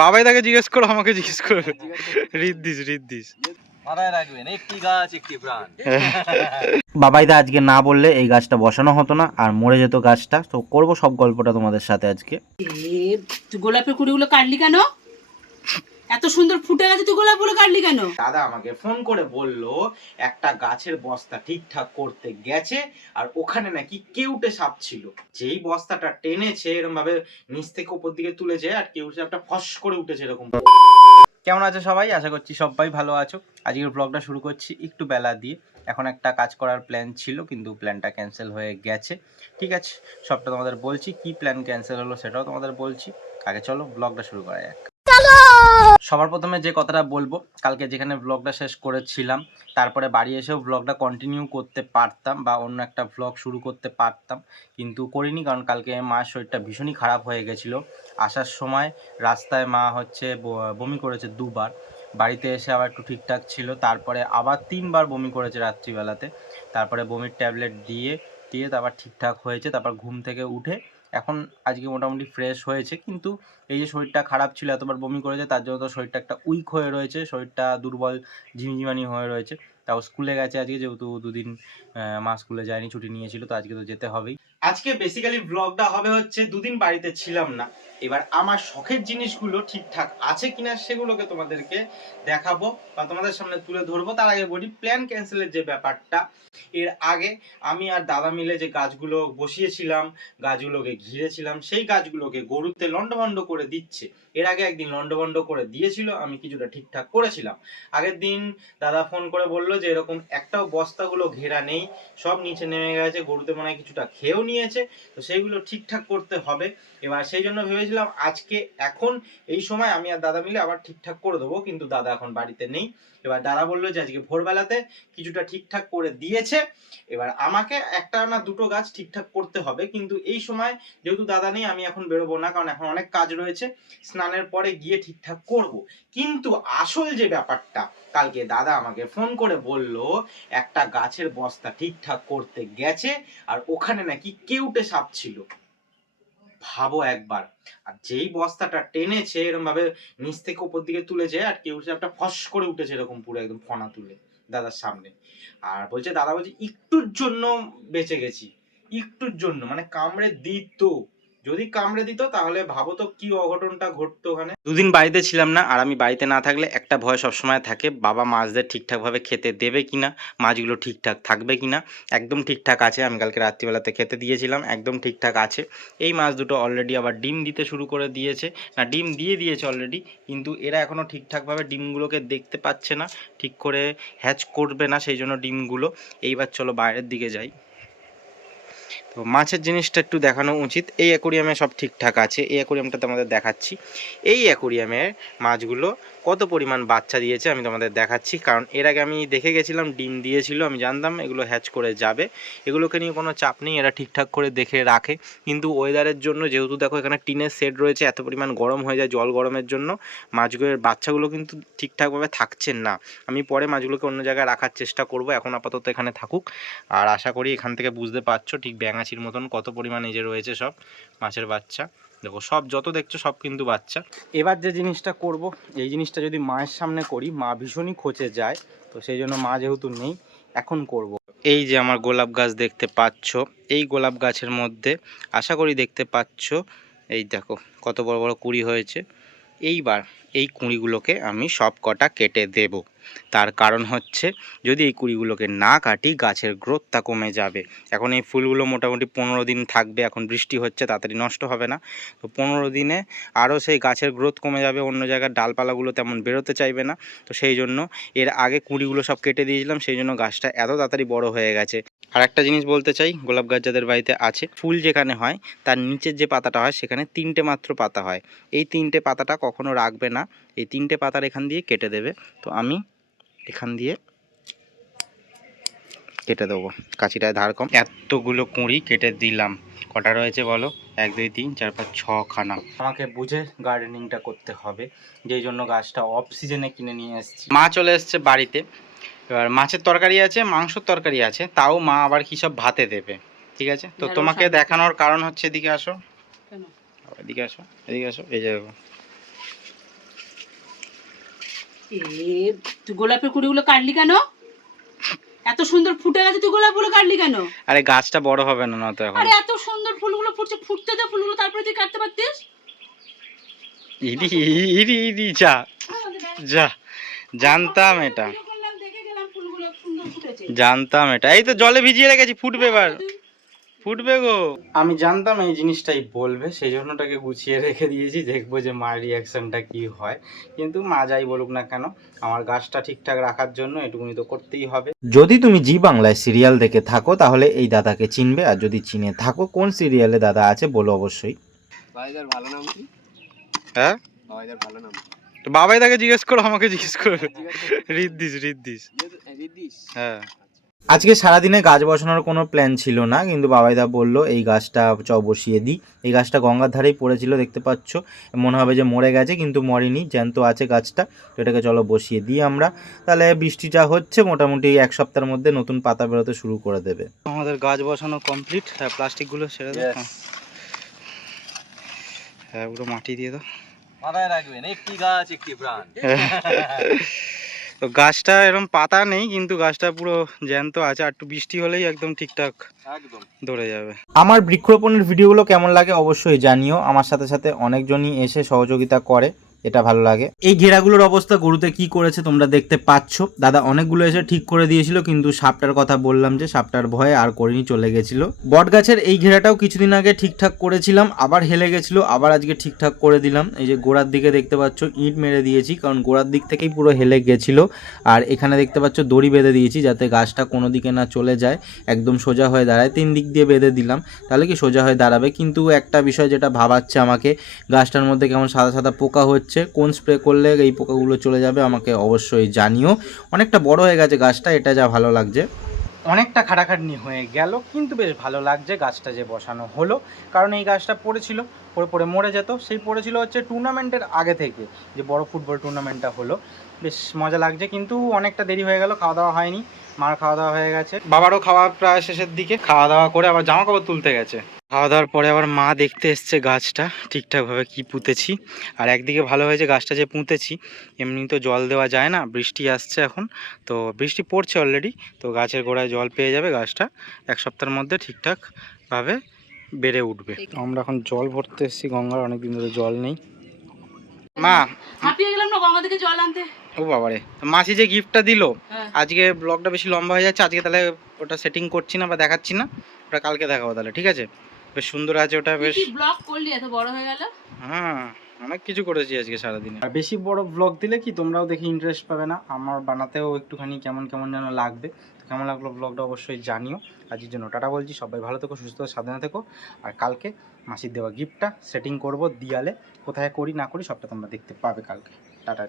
বাবাই তাকে জিজ্ঞেস করো, আমাকে জিজ্ঞেস করো। রিদ্দিস মাথায় রাখবেন, একটি গাছ একটি প্রাণ। বাবাইদা আজকে না বললে এই গাছটা বসানো হতো না আর মরে যেত গাছটা। তো করব সব গল্পটা তোমাদের সাথে আজকে। তুই গোলাপের কুড়িগুলো কাটলি কেন? এত সুন্দর ফুটে গেছে, তুই গোলাপগুলো কাটলি কেন? দাদা আমাকে ফোন করে বলল একটা গাছের বস্তা ঠিকঠাক করতে গেছে আর ওখানে নাকি কেউটে সাপ ছিল। যেই বস্তাটা টেনেছে এরকম ভাবে নিচ থেকে উপর দিকে তুলেছে আর কেউটে সাপটা ফস করে উঠেছে এরকম। কেমন আছো সবাই? আশা করছি সবাই ভালো আছো। আজকের ব্লগটা শুরু করছি একটু বেলা দিয়ে। এখন একটা কাজ করার প্ল্যান ছিল কিন্তু প্ল্যানটা ক্যান্সেল হয়ে গেছে। ঠিক আছে, সবটা তোমাদের বলছি, কি প্ল্যান ক্যান্সেল হলো সেটাও তোমাদের বলছি। আগে চলো ব্লগটা শুরু করা যাক। সবার প্রথমে যে কথাটা বলবো, কালকে যেখানে ব্লগটা শেষ করেছিলাম তারপরে বাড়ি এসেও ব্লগটা কন্টিনিউ করতে পারতাম বা অন্য একটা ব্লগ শুরু করতে পারতাম, কিন্তু করিনি কারণ কালকে মার শরীরটা ভীষণই খারাপ হয়ে গেছিলো। আসার সময় রাস্তায় মা বমি করেছে 2বার, বাড়িতে এসে আবার একটু ঠিকঠাক ছিল, তারপরে আবার 3বার বমি করেছে রাত্রিবেলাতে। তারপরে বমির ট্যাবলেট দিয়ে তারপর ঠিকঠাক হয়েছে। তারপর ঘুম থেকে উঠে এখন আজকে মোটামুটি ফ্রেশ হয়েছে, কিন্তু এই যে শরীরটা খারাপ ছিল, এতবার বমি করেছে, তার জন্য তো শরীরটা একটা উইক হয়ে রয়েছে, শরীরটা দুর্বল ঝিমঝিমানি হয়ে রয়েছে। তাও স্কুলে গেছে আজকে, যেহেতু 2 দিন মা স্কুলে যায়নি, ছুটি নিয়েছিল, তো আজকে তো যেতে হবেই। আজকে বেসিক্যালি ব্লগটা হবে হচ্ছে 2 দিন বাড়িতে ছিলাম না, এবার আমার শখের জিনিসগুলো ঠিকঠাক আছে কিনা সেগুলোকে তোমাদেরকে দেখাবো বা তোমাদের সামনে তুলে ধরবো। তার আগে বলি প্ল্যান ক্যান্সেলের যে ব্যাপারটা, এর আগে আমি আর দাদা মিলে যে গাছগুলো বসিয়েছিলাম, গাছগুলোকে ঘিরেছিলাম, সেই গাছগুলোকে গরুতে লন্ডভন্ড করে দিচ্ছে। এর আগে একদিন লন্ডভন্ড করে দিয়েছিল, আমি কিছুটা ঠিকঠাক করেছিলাম। আগের দিন দাদা ফোন করে বললো যে এরকম একটাও বস্তাগুলো ঘেরা নেই, সব নিচে নেমে গেছে, গরুতে মনে হয় কিছুটা খেয়েও নিয়েছে, তো সেইগুলো ঠিকঠাক করতে হবে। এবার সেই জন্য ভেবেছিলাম আজকে এখন এই সময় আমি আর দাদা মিলে আবার ঠিকঠাক করে দেবো, কিন্তু দাদা এখন বাড়িতে নেই। এবার দাদা বললো যে আজকে ভোরবেলাতে কিছুটা ঠিকঠাক করে দিয়েছে, এবার আমাকে একটা না দুটো গাছ ঠিকঠাক করতে হবে, কিন্তু এই সময় যেহেতু দাদা নেই আমি এখন বেরোবো না, কারণ এখন অনেক কাজ রয়েছে, স্নানের পরে গিয়ে ঠিকঠাক করব। কিন্তু আসল যে ব্যাপারটা, কালকে দাদা আমাকে ফোন করে বলল একটা গাছের বস্তা ঠিকঠাক করতে গেছে আর ওখানে নাকি কেউটে সাপ ছিল। ভাবো একবার, আর যেই বস্তাটা টেনেছে এরকম ভাবে নিচ থেকে উপর দিকে তুলেছে আর কেউটে সাপটা ফস করে উঠেছে এরকম পুরো একদম ফনা তুলে দাদার সামনে। আর বলছে দাদা বলছে একটুর জন্য বেঁচে গেছি, একটুর জন্য, মানে কামড়ে দিত, যদি কামড়ে দিত তাহলে ভাবো তো কি অঘটনটা ঘটতো ওখানে। 2 দিন বাড়িতে ছিলাম না, আর আমি বাড়িতে না থাকলে একটা ভয় সবসময় থাকে, বাবা মাছদের ঠিকঠাকভাবে খেতে দেবে কিনা, মাছগুলো ঠিকঠাক থাকবে কিনা। একদম ঠিকঠাক আছে, আমি কালকে রাত্রিবেলাতে খেতে দিয়েছিলাম, একদম ঠিকঠাক আছে। এই মাছ দুটো অলরেডি আবার ডিম দিতে শুরু করে দিয়েছে, না ডিম দিয়ে দিয়েছে অলরেডি, কিন্তু এরা এখনও ঠিকঠাকভাবে ডিমগুলোকে দেখতে পাচ্ছে না, ঠিক করে হ্যাচ করবে না, সেই জন্য ডিমগুলো। এইবার চলো বাইরের দিকে যাই। তো মাছের জিনিসটা একটু দেখানো উচিত। এই অ্যাকোরিয়ামে সব ঠিকঠাক আছে, এই অ্যাকোরিয়ামটা তোমাদের দেখাচ্ছি। এই অ্যাকোরিয়ামের মাছগুলো কত পরিমাণ বাচ্চা দিয়েছে আমি তোমাদের দেখাচ্ছি, কারণ এর আগে আমি দেখে গেছিলাম ডিম দিয়েছিল, আমি জানতাম এগুলো হ্যাচ করে যাবে, এগুলোকে নিয়ে কোনো চাপ নেই, এরা ঠিকঠাক করে দেখে রাখে। কিন্তু ওয়েদারের জন্য, যেহেতু দেখো এখানে টিনের শেড রয়েছে, এত পরিমাণ গরম হয়ে যায়, জল গরমের জন্য মাছগুলোর বাচ্চাগুলো কিন্তু ঠিকঠাকভাবে থাকছেন না। আমি পরে মাছগুলোকে অন্য জায়গায় রাখার চেষ্টা করব, এখন আপাতত এখানে থাকুক। আর আশা করি এখান থেকে বুঝতে পারছো ঠিক ব্যাঙাচির মতন কত পরিমাণে যে রয়েছে সব মাছের বাচ্চা। দেখো সব যত দেখছো সব কিন্তু বাচ্চা। এবার যে জিনিসটা করব, এই জিনিসটা যদি মায়ের সামনে করি মা ভীষণই খচে যায়, তো সেই জন্য মা যেহেতু নেই এখন করব। এই যে আমার গোলাপ গাছ দেখতে পাচ্ছ, এই গোলাপ গাছের মধ্যে আশা করি দেখতে পাচ্ছ, এই দেখো কত বড় বড় কুঁড়ি হয়েছে। এইবার এই কুঁড়িগুলোকে আমি সব কটা কেটে দেব, তার কারণ হচ্ছে যদি এই কুঁড়িগুলোকে না কাটি গাছের গ্রোথটা কমে যাবে। এখন এই ফুলগুলো মোটামুটি 15 দিন থাকবে, এখন বৃষ্টি হচ্ছে তাড়াতাড়ি নষ্ট হবে না, তো 15 দিনে আরও সেই গাছের গ্রোথ কমে যাবে, অন্য জায়গার ডালপালাগুলো তেমন বেরোতে চাইবে না, তো সেই জন্য এর আগে কুঁড়িগুলো সব কেটে দিয়েছিলাম, সেই জন্য গাছটা এত তাড়াতাড়ি বড় হয়ে গেছে। আর একটা জিনিস বলতে চাই, গোলাপ গাছ যাদের বাড়িতে আছে, ফুল যেখানে হয় তার নিচের যে পাতাটা হয় সেখানে 3টে মাত্র পাতা হয়, এই 3টে পাতাটা কখনো রাখবে না, এই 3টে পাতার এখান দিয়ে কেটে দেবে। তো আমি এখান দিয়ে কেটে দেবো, কাঁচিটায় ধার কম। এতগুলো কুঁড়ি কেটে দিলাম, কটা রয়েছে বলো, 1 2 3 4 5 6খানা। আমাকে বুঝে গার্ডেনিংটা করতে হবে, যেই জন্য গাছটা অফ সিজনে কিনে নিয়ে এসেছি। মা চলে এসছে বাড়িতে, এবার মাছের তরকারি আছে, মাংসর তরকারি আছে, তাও মা আবার কী সব ভাতে দেবে, ঠিক আছে। তো তোমাকে দেখানোর কারণ হচ্ছে, এদিকে আসো, এদিকে আসো, এদিকে আসো, এই যে দেখো। তুই গোলাপের কুড়িগুলো কাটলি কেন? এত সুন্দর ফুটে গেছে, তুই গোলাপগুলো কাটলি কেন? আরে গাছটা বড় হবে না তো এখন। আরে এত সুন্দর ফুলগুলো ফুটছে, ফুটতে দে ফুলগুলো, তারপরে তুই কাটতে পারতিস। ইডি ইডি ইডি যা যা, জানতাম এটা, দেখে গেলাম ফুলগুলো সুন্দর ফুটেছে। জানতাম এটা। এই তো জলে ভিজিয়ে রেখেছি, ফুটবে এবার, ফুটবে গো। আমি জানতাম এই জিনিসটাই বলবে, সেই জন্য ওটাকে গুছিয়ে রেখে দিয়েছি, দেখবো যে মার রিয়াকশনটা কি হয়। কিন্তু মা যাই বলুক না কেন, আমার গাছটা ঠিকঠাক রাখার জন্য এটুকুনি তো করতেই হবে। যদি তুমি জি বাংলায় সিরিয়াল দেখে থাকো তাহলে এই দাদাকে চিনবে, আর যদি চিনে থাকো কোন সিরিয়ালে দাদা আছে বলো অবশ্যই। বাবাইদার ভালো নাম কি? হ্যাঁ, বাবাইদার ভালো নাম তো বাবাই তাকে জিজ্ঞেস করো, আমাকে জিজ্ঞেস করো। রিদ্দিস, রিদ্দিস। রিদ্দিস। হ্যাঁ, আজকে সারাদিনে গাছ বসানোর কোনো প্ল্যান ছিল না, কিন্তু বাবাইদা বলল এই গাছটা বসিয়ে দিই। এই গাছটা গঙ্গার ধারেই পড়েছিল, দেখতে পাচ্ছ, মনে হবে যে মরে গেছে কিন্তু মরেনি, জ্যান্ত আছে গাছটা। তো এটাকে চলো বসিয়ে দিই আমরা, তাহলে বৃষ্টিটা হচ্ছে মোটামুটি এক সপ্তাহের মধ্যে নতুন পাতা বেরোতে শুরু করে দেবে। আমাদের গাছ বসানো কমপ্লিট। হ্যাঁ, প্লাস্টিকগুলো ছেড়ে দাও। হ্যাঁ, পুরো মাটি দিয়ে দাও। মাথায় রাখবেন, একটি গাছ একটি প্রাণ। তো গাছটা এরকম পাতা নেই, কিন্তু গাছটা পুরো জ্যান্ত আছে, আর একটু বৃষ্টি হলেই একদম ঠিকঠাক একদম ধরে যাবে। আমার বৃক্ষরোপণের ভিডিওগুলো কেমন লাগে অবশ্যই জানিও। আমার সাথে সাথে অনেকজনই এসে সহযোগিতা করে, এটা ভালো লাগে। এই ঘেরাগুলোর অবস্থা গরুতে কি করেছে তোমরা দেখতে পাচ্ছ। দাদা অনেকগুলো এসে ঠিক করে দিয়েছিল, কিন্তু সাপটার কথা বললাম যে সাপটার ভয়ে আর করিনি, চলে গেছিল। বট গাছের এই ঘেরাটাও কিছুদিন আগে ঠিকঠাক করেছিলাম, আবার হেলে গেছিল, আবার আজকে ঠিকঠাক করে দিলাম। এই যে গোড়ার দিকে দেখতে পাচ্ছ ইট মেরে দিয়েছি, কারণ গোড়ার দিক থেকেই পুরো হেলে গেছিল। আর এখানে দেখতে পাচ্ছ দড়ি বেঁধে দিয়েছি, যাতে গাছটা কোনো দিকে না চলে যায়, একদম সোজা হয়ে দাঁড়ায়। 3 দিক দিয়ে বেঁধে দিলাম, তাহলে কি সোজা হয়ে দাঁড়াবে। কিন্তু একটা বিষয় যেটা ভাবাচ্ছে আমাকে, গাছটার মধ্যে কেমন সাদা সাদা পোকা হচ্ছে, কোন স্প্রে করলে এই পোকাগুলো চলে যাবে আমাকে অবশ্যই জানিও। অনেকটা বড় হয়ে গেছে গাছটা, এটা যা ভালো লাগছে। অনেকটা খাটাখাটনি হয়ে গেল, কিন্তু বেশ ভালো লাগছে গাছটা যে বসানো হলো। কারণ এই গাছটা পড়েছিল, পড়ে মরে যেত। সেই পড়েছিল হচ্ছে টুর্নামেন্টের আগে থেকে, যে বড় ফুটবল টুর্নামেন্টটা হলো, বেশ মজা লাগছে। কিন্তু অনেকটা দেরি হয়ে গেল, খাওয়া দাওয়া হয়নি। মার খাওয়া দাওয়া হয়ে গেছে, বাবারও খাওয়া প্রায় শেষের দিকে। খাওয়া দাওয়া করে আবার জামা কাপড় তুলতে গেছে। খাওয়া দাওয়ার পরে আবার মা দেখতে এসছে গাছটা ঠিকঠাকভাবে কি পুঁতেছি। আর একদিকে ভালো হয়েছে, গাছটা যে পুঁতেছি এমনি তো জল দেওয়া যায় না, বৃষ্টি আসছে এখন, তো বৃষ্টি পড়ছে অলরেডি, তো গাছের গোড়ায় জল পেয়ে যাবে, গাছটা 1 সপ্তাহের মধ্যে ঠিকঠাকভাবে বেড়ে উঠবে। আমরা এখন জল ভরতে এসেছি গঙ্গার, অনেকদিন ধরে জল নেই। মা, হাঁপিয়ে গেলাম না গঙ্গা থেকে জল আনতে। ও বাবারে, মাসি যে গিফটটা দিল, হ্যাঁ। আজকে ব্লগটা বেশি লম্বা হয়ে যাচ্ছে, আজকে তাহলে ওটা সেটিং করছি না বা দেখাচ্ছি না, ওটা কালকে দেখাবো তাহলে, ঠিক আছে? বেশ সুন্দর আছে ওটা, বেশ। কি ব্লগ করলি এত বড় হয়ে গেল? হ্যাঁ, অনেক কিছু করেছি আজকে সারাদিনে। আর বেশি বড় ব্লগ দিলে কি তোমরাও দেখে ইন্টারেস্ট পাবে না, আমার বানাতেও একটুখানি কেমন কেমন যেন লাগবে। তো কেমন লাগলো ব্লগটা অবশ্যই জানিও। আজকের জন্য টাটা বলছি, সবাই ভালো থেকো, সুস্থ সাবধানে থেকো। আর কালকে মাসির দেওয়া গিফটটা সেটিং করব দিয়ালে, কোথায় করি না করি সবটা তোমরা দেখতে পাবে কালকে। টাটা।